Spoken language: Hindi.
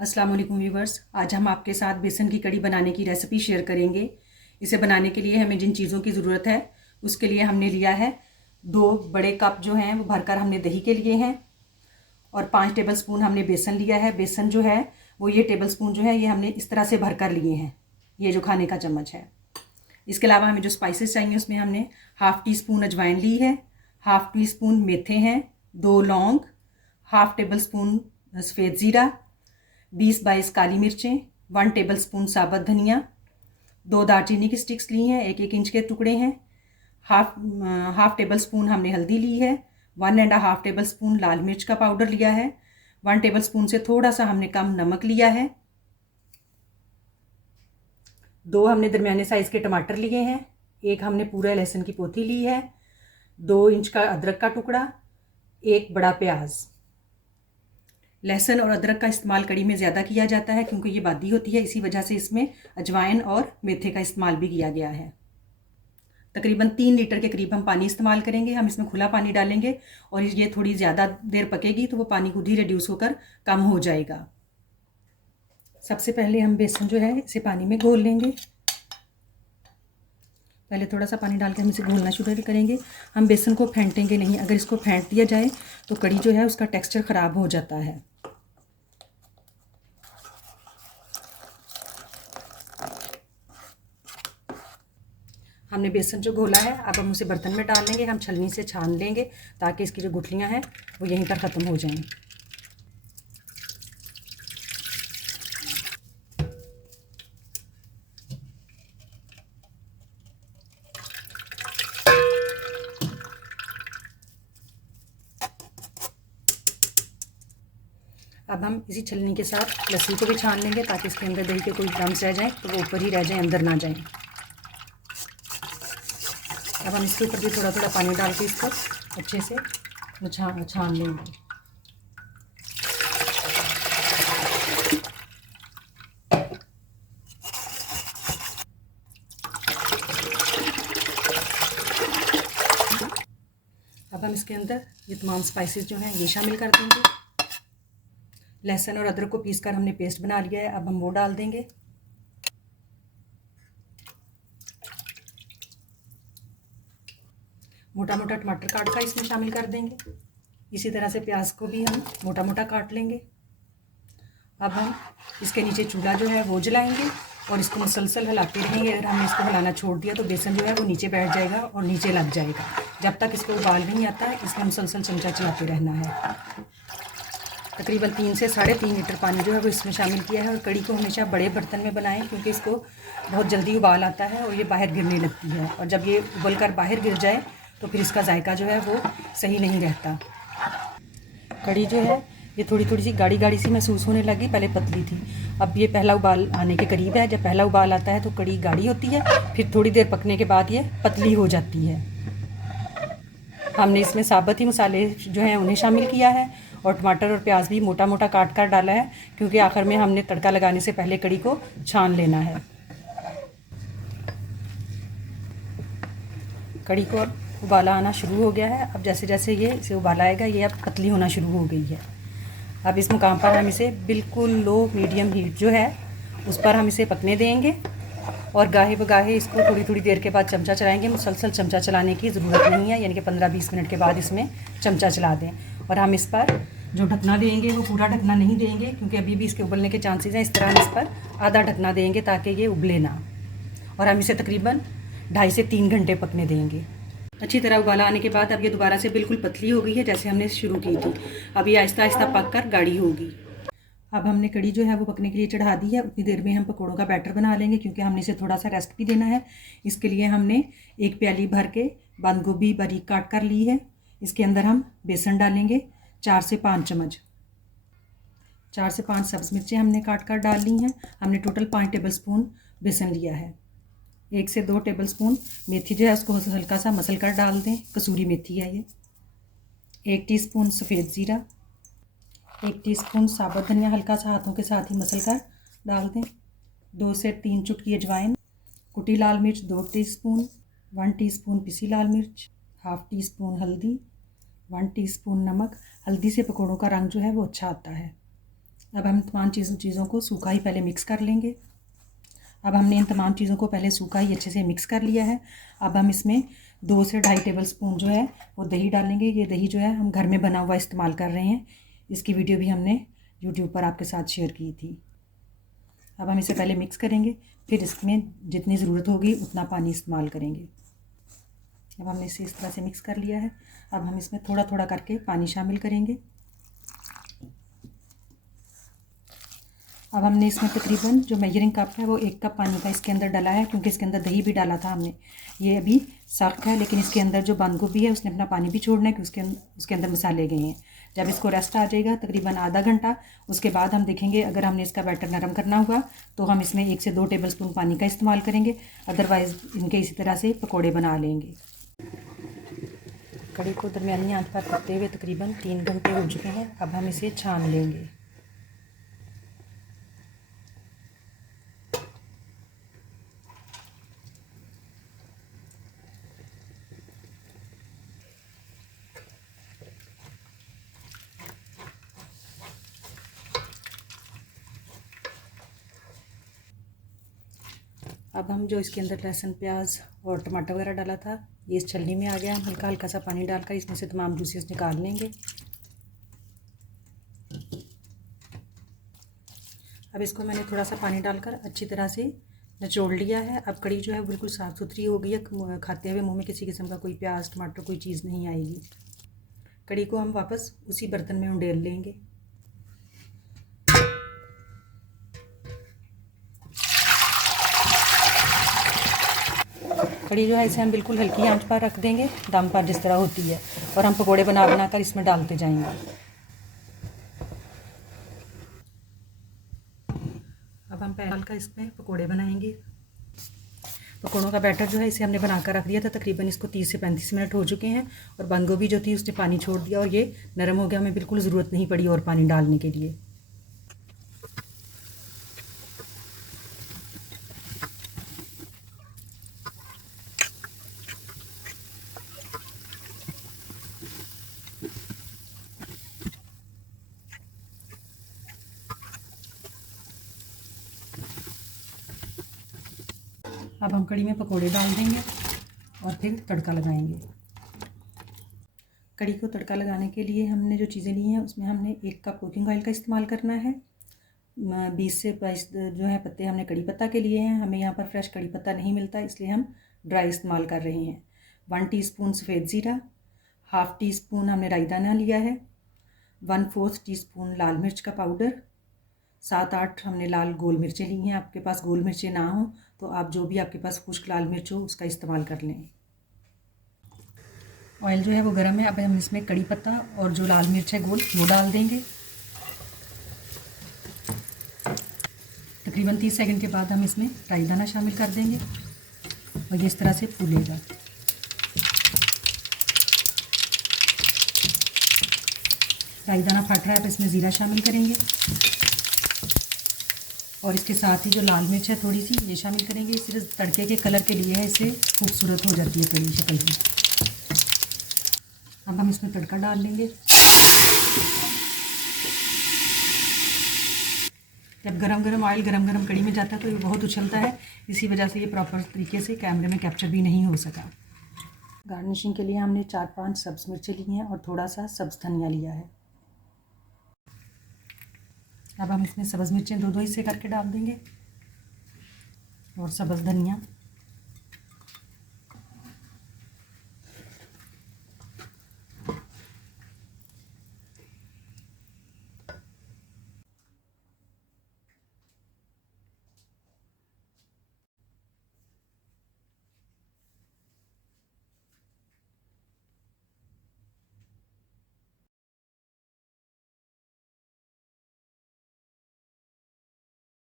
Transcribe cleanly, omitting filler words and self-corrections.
अस्सलाम वालेकुम व्यूवर्स। आज हम आपके साथ बेसन की कड़ी बनाने की रेसिपी शेयर करेंगे। इसे बनाने के लिए हमें जिन चीज़ों की ज़रूरत है उसके लिए हमने लिया है 2 बड़े कप जो हैं वो भरकर हमने दही के लिए हैं, और 5 टेबल स्पून हमने बेसन लिया है। बेसन जो है वो ये टेबल स्पून जो है ये हमने इस तरह से भरकर लिए हैं, ये जो खाने का चम्मच है। इसके अलावा हमें जो स्पाइसेस चाहिए उसमें हमने हाफ़ टी स्पून अजवाइन ली है, हाफ़ टी स्पून मेथे हैं, 2 लौंग, हाफ़ टेबल स्पून सफ़ेद ज़ीरा, 20-22 काली मिर्चें, 1 टेबल स्पून साबुत धनिया, 2 दालचीनी की स्टिक्स ली हैं, 1-1 इंच के टुकड़े हैं, हाफ टेबल स्पून हमने हल्दी ली है, 1.5 टेबल स्पून लाल मिर्च का पाउडर लिया है, 1 टेबल स्पून से थोड़ा सा हमने कम नमक लिया है, 2 हमने दरमियाने साइज़ के टमाटर लिए हैं, 1 हमने पूरा लहसुन की पोथी ली है, 2 इंच का अदरक का टुकड़ा, 1 बड़ा प्याज। लहसुन और अदरक का इस्तेमाल कड़ी में ज़्यादा किया जाता है क्योंकि ये बादी होती है, इसी वजह से इसमें अजवाइन और मेथे का इस्तेमाल भी किया गया है। तकरीबन 3 लीटर के करीब हम पानी इस्तेमाल करेंगे। हम इसमें खुला पानी डालेंगे और ये थोड़ी ज़्यादा देर पकेगी तो वो पानी खुद ही रिड्यूस होकर कम हो जाएगा। सबसे पहले हम बेसन जो है इसे पानी में घोल लेंगे। पहले थोड़ा सा पानी डाल के हम इसे घोलना शुरू करेंगे। हम बेसन को फेंटेंगे नहीं, अगर इसको फेंट दिया जाए तो कड़ी जो है उसका टेक्स्चर ख़राब हो जाता है। हमने बेसन जो घोला है अब हम उसे बर्तन में डाल लेंगे। हम छलनी से छान लेंगे ताकि इसकी जो गुठलियाँ हैं वो यहीं पर ख़त्म हो जाएं। अब हम इसी छलनी के साथ लस्सी को भी छान लेंगे ताकि इसके अंदर दही के कोई लम्स रह जाएं तो वो ऊपर ही रह जाएं, अंदर ना जाएं। अब हम इसके ऊपर भी थोड़ा थोड़ा पानी डाल के इसको अच्छे से छान लेंगे। अब हम इसके अंदर ये तमाम स्पाइसेस जो हैं ये शामिल कर देंगे। लहसुन और अदरक को पीसकर हमने पेस्ट बना लिया है, अब हम वो डाल देंगे। मोटा मोटा टमाटर काट कर इसमें शामिल कर देंगे। इसी तरह से प्याज को भी हम मोटा मोटा काट लेंगे। अब हम इसके नीचे चूल्हा जो है वो जलाएंगे और इसको मुसलसल हिलाते रहेंगे। अगर हमने इसको हिलाना छोड़ दिया तो बेसन जो है वो नीचे बैठ जाएगा और नीचे लग जाएगा। जब तक इसको उबाल नहीं आता है इसमें मुसलसल चमचा चलाते रहना है। तकरीबन 3 से 3.5 लीटर पानी जो है वो इसमें शामिल किया है। और कड़ी को हमेशा बड़े बर्तन में बनाएं क्योंकि इसको बहुत जल्दी उबाल आता है और ये बाहर गिरने लगती है, और जब ये उबल कर बाहर गिर जाए तो फिर इसका जायका जो है वो सही नहीं रहता। कड़ी जो है ये थोड़ी थोड़ी सी गाढ़ी गाढ़ी सी महसूस होने लगी, पहले पतली थी, अब ये पहला उबाल आने के करीब है। जब पहला उबाल आता है तो कड़ी गाढ़ी होती है, फिर थोड़ी देर पकने के बाद ये पतली हो जाती है। हमने इसमें साबुत ही मसाले जो हैं उन्हें शामिल किया है और टमाटर और प्याज भी मोटा मोटा काट कर डाला है क्योंकि आखिर में हमने तड़का लगाने से पहले कड़ी को छान लेना है। कड़ी को अब उबाला आना शुरू हो गया है। अब जैसे जैसे ये इसे उबाला आएगा ये अब पतली होना शुरू हो गई है। अब इस मुकाम पर हम इसे बिल्कुल लो मीडियम हीट जो है उस पर हम इसे पकने देंगे और गाहे बगाहे इसको थोड़ी थोड़ी देर के बाद चमचा चलाएंगे। मुसलसल चमचा चलाने की ज़रूरत नहीं है, यानी कि 15-20 मिनट के बाद इसमें चमचा चला दें। और हम इस पर जो ढकना देंगे वो पूरा ढकना नहीं देंगे क्योंकि अभी भी इसके उबलने के चांसेस हैं। इस तरह हम इस पर आधा ढकना देंगे ताकि ये उबले ना, और हम इसे तकरीबन 2.5 से 3 घंटे पकने देंगे। अच्छी तरह उबाला आने के बाद अब ये दोबारा से बिल्कुल पतली हो गई है जैसे हमने शुरू की थी। अब ये आहिस्ता आहिस्ता पक कर गाढ़ी होगी। अब हमने कड़ी जो है वो पकने के लिए चढ़ा दी है। उतनी देर में हम पकौड़ों का बैटर बना लेंगे क्योंकि हमने इसे थोड़ा सा रेस्ट भी देना है। इसके लिए हमने 1 प्याली भर के बंद गोभी बारीक काट कर ली है। इसके अंदर हम बेसन डालेंगे 4 से 5 चम्मच। 4 से 5 सब्ज़ मिर्चें हमने काट कर डाल ली हैं। हमने टोटल 5 टेबल स्पून बेसन लिया है। 1 से 2 टेबल स्पून मेथी जो है उसको हल्का सा मसल कर डाल दें, कसूरी मेथी है ये। 1 टीस्पून सफ़ेद ज़ीरा, 1 टीस्पून साबुत धनिया हल्का सा हाथों के साथ ही मसल कर डाल दें। 2 से 3 चुटकी अजवाइन, कुटी लाल मिर्च 2 टीस्पून, 1 टीस्पून पिसी लाल मिर्च, हाफ़ टी स्पून हल्दी, 1 टीस्पून नमक। हल्दी से पकौड़ों का रंग जो है वो अच्छा आता है। अब हम तमाम चीज़ों को सूखा ही पहले मिक्स कर लेंगे। अब हमने इन तमाम चीज़ों को पहले सूखा ही अच्छे से मिक्स कर लिया है। अब हम इसमें 2 से 2.5 टेबल स्पून जो है वो दही डालेंगे। ये दही जो है हम घर में बना हुआ इस्तेमाल कर रहे हैं। इसकी वीडियो भी हमने यूट्यूब पर आपके साथ शेयर की थी। अब हम इसे पहले मिक्स करेंगे, फिर इसमें जितनी ज़रूरत होगी उतना पानी इस्तेमाल करेंगे। अब हमने इसे इस तरह से मिक्स कर लिया है। अब हम इसमें थोड़ा थोड़ा करके पानी शामिल करेंगे। अब हमने इसमें तकरीबन जो मेजरिंग कप है वो 1 कप पानी का इसके अंदर डाला है, क्योंकि इसके अंदर दही भी डाला था हमने। ये अभी सख्त है, लेकिन इसके अंदर जो बंद गोभी है उसने अपना पानी भी छोड़ना है, कि उसके अंदर मसाले गए हैं। जब इसको रेस्ट आ जाएगा तकरीबन आधा घंटा, उसके बाद हम देखेंगे अगर हमने इसका बैटर नरम करना हुआ तो हम इसमें 1 से 2 टेबल स्पून पानी का इस्तेमाल करेंगे। अदरवाइज़ इनके इसी तरह से पकौड़े बना लेंगे। कड़ी को दरमियानी आंच पर करते हुए तकरीबन 3 घंटे हो चुके हैं। अब हम इसे छान लेंगे। अब हम जो इसके अंदर लहसुन, प्याज और टमाटर वगैरह डाला था ये इस छलनी में आ गया। हम हल्का हल्का सा पानी डालकर इसमें से तमाम जूसेस निकाल लेंगे। अब इसको मैंने थोड़ा सा पानी डालकर अच्छी तरह से निचोड़ लिया है। अब कड़ी जो है बिल्कुल साफ़ सुथरी हो गई है। खाते हुए मुंह में किसी किस्म का कोई प्याज, टमाटर, कोई चीज़ नहीं आएगी। कड़ी को हम वापस उसी बर्तन में उंडेल लेंगे। कड़ी जो है इसे हम बिल्कुल हल्की आंच पर रख देंगे, दम पर जिस तरह होती है, और हम पकोड़े बना बना कर इसमें डालते जाएंगे। अब हम पैन डालकर इसमें पकोड़े बनाएंगे। पकोड़ों का बैटर जो है इसे हमने बनाकर रख दिया था। तकरीबन इसको 30 से 35 मिनट हो चुके हैं, और बंद गोभी जो थी उसने पानी छोड़ दिया और ये नरम हो गया। हमें बिल्कुल ज़रूरत नहीं पड़ी और पानी डालने के लिए। अब हम कड़ी में पकोड़े डाल देंगे और फिर तड़का लगाएंगे। कड़ी को तड़का लगाने के लिए हमने जो चीज़ें ली हैं उसमें हमने 1 कप कुकिंग ऑयल का इस्तेमाल करना है। 20 से 22 जो है पत्ते हमने कड़ी पत्ता के लिए हैं। हमें यहाँ पर फ्रेश कड़ी पत्ता नहीं मिलता, इसलिए हम ड्राई इस्तेमाल कर रहे हैं। 1 टीस्पून सफ़ेद ज़ीरा, ½ टीस्पून हमने राई दाना लिया है, 1/4 टीस्पून लाल मिर्च का पाउडर, 7-8 हमने लाल गोल मिर्चें ली हैं। आपके पास गोल मिर्चें ना हो तो आप जो भी आपके पास खुश्क लाल मिर्च हो उसका इस्तेमाल कर लें। ऑयल जो है वो गर्म है। अब हम इसमें कड़ी पत्ता और जो लाल मिर्च है गोल वो डाल देंगे। तकरीबन 30 सेकंड के बाद हम इसमें राई दाना शामिल कर देंगे और ये इस तरह से फूलेगा। राई दाना फट रहा है, अब इसमें ज़ीरा शामिल करेंगे और इसके साथ ही जो लाल मिर्च है थोड़ी सी ये शामिल करेंगे। सिर्फ तड़के के कलर के लिए है, इससे खूबसूरत हो जाती है कड़ी शक्ल की। अब हम इसमें तड़का डाल लेंगे। जब गरम गरम ऑयल गरम गरम कड़ी में जाता है तो ये बहुत उछलता है, इसी वजह से ये प्रॉपर तरीके से कैमरे में कैप्चर भी नहीं हो सका। गार्निशिंग के लिए हमने 4-5 सब्ज़ मिर्चें ली हैं और थोड़ा सा सब्ज़ धनिया लिया है। अब हम इसमें सब्ज़ मिर्चें 2-2 हिस्से करके डाल देंगे और सब्ज़ धनिया।